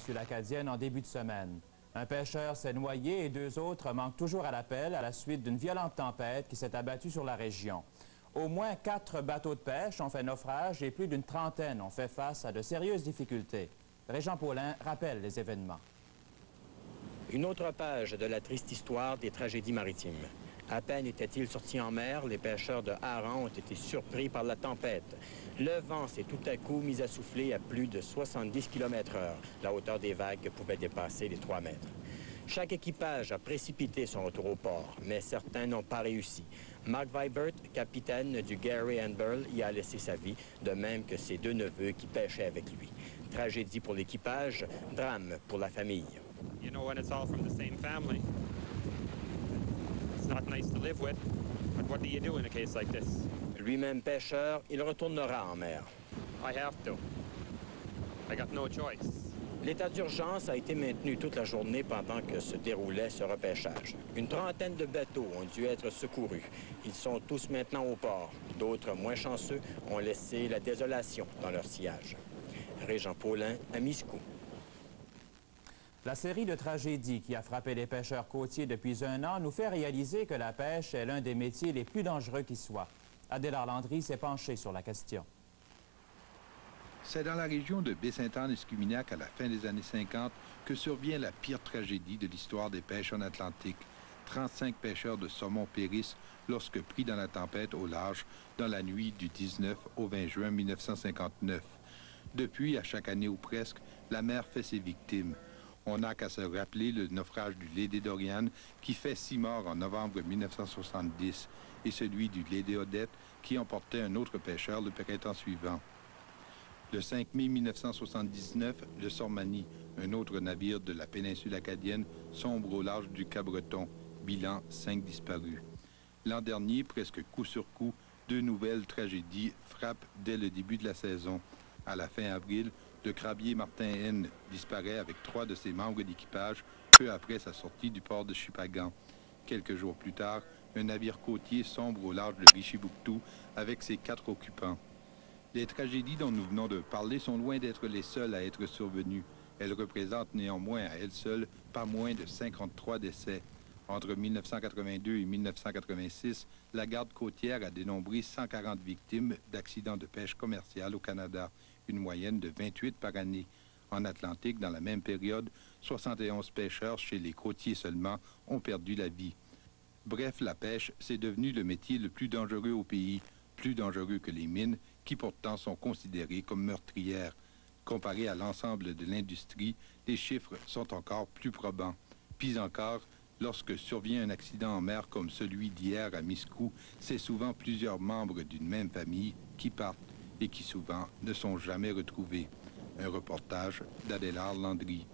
péninsule acadienne en début de semaine. Un pêcheur s'est noyé et 2 autres manquent toujours à l'appel à la suite d'une violente tempête qui s'est abattue sur la région. Au moins 4 bateaux de pêche ont fait naufrage et plus d'une trentaine ont fait face à de sérieuses difficultés. Régent Paulin rappelle les événements. Une autre page de la triste histoire des tragédies maritimes. À peine étaient-ils sortis en mer, les pêcheurs de harengs ont été surpris par la tempête. Le vent s'est tout à coup mis à souffler à plus de 70 km/h. La hauteur des vagues pouvait dépasser les 3 mètres. Chaque équipage a précipité son retour au port, mais certains n'ont pas réussi. Mark Vibert, capitaine du Gary Burl, y a laissé sa vie, de même que ses 2 neveux qui pêchaient avec lui. Tragédie pour l'équipage, drame pour la famille. You know, when it's all from the same family, it's not nice to live with, but what do you do in a case like this? Lui-même pêcheur, il retournera en mer. I have to. I got no choice. L'état d'urgence a été maintenu toute la journée pendant que se déroulait ce repêchage. Une trentaine de bateaux ont dû être secourus. Ils sont tous maintenant au port. D'autres, moins chanceux, ont laissé la désolation dans leur sillage. Régent Paulin, à Miscou. La série de tragédies qui a frappé les pêcheurs côtiers depuis 1 an nous fait réaliser que la pêche est l'un des métiers les plus dangereux qui soit. Adélard Landry s'est penché sur la question. C'est dans la région de Baie-Sainte-Anne-Escuminac à la fin des années 50 que survient la pire tragédie de l'histoire des pêches en Atlantique. 35 pêcheurs de saumon périssent lorsque pris dans la tempête au large dans la nuit du 19 au 20 juin 1959. Depuis, à chaque année ou presque, la mer fait ses victimes. On n'a qu'à se rappeler le naufrage du Lady Dorian qui fait 6 morts en novembre 1970 et celui du Lady Odette qui emportait un autre pêcheur le printemps suivant. Le 5 mai 1979, le Sormani, un autre navire de la péninsule acadienne, sombre au large du Cap-Breton. Bilan, 5 disparus. L'an dernier, presque coup sur coup, 2 nouvelles tragédies frappent dès le début de la saison. À la fin avril, le crabier Martin N disparaît avec 3 de ses membres d'équipage peu après sa sortie du port de Chupagan. Quelques jours plus tard, un navire côtier sombre au large de Richibouctou avec ses 4 occupants. Les tragédies dont nous venons de parler sont loin d'être les seules à être survenues. Elles représentent néanmoins à elles seules pas moins de 53 décès. Entre 1982 et 1986, la garde côtière a dénombré 140 victimes d'accidents de pêche commerciale au Canada, une moyenne de 28 par année. En Atlantique, dans la même période, 71 pêcheurs chez les côtiers seulement ont perdu la vie. Bref, la pêche, c'est devenu le métier le plus dangereux au pays, plus dangereux que les mines, qui pourtant sont considérées comme meurtrières. Comparé à l'ensemble de l'industrie, les chiffres sont encore plus probants. Puis encore, lorsque survient un accident en mer comme celui d'hier à Miscou, c'est souvent plusieurs membres d'une même famille qui partent et qui souvent ne sont jamais retrouvés. Un reportage d'Adélard Landry.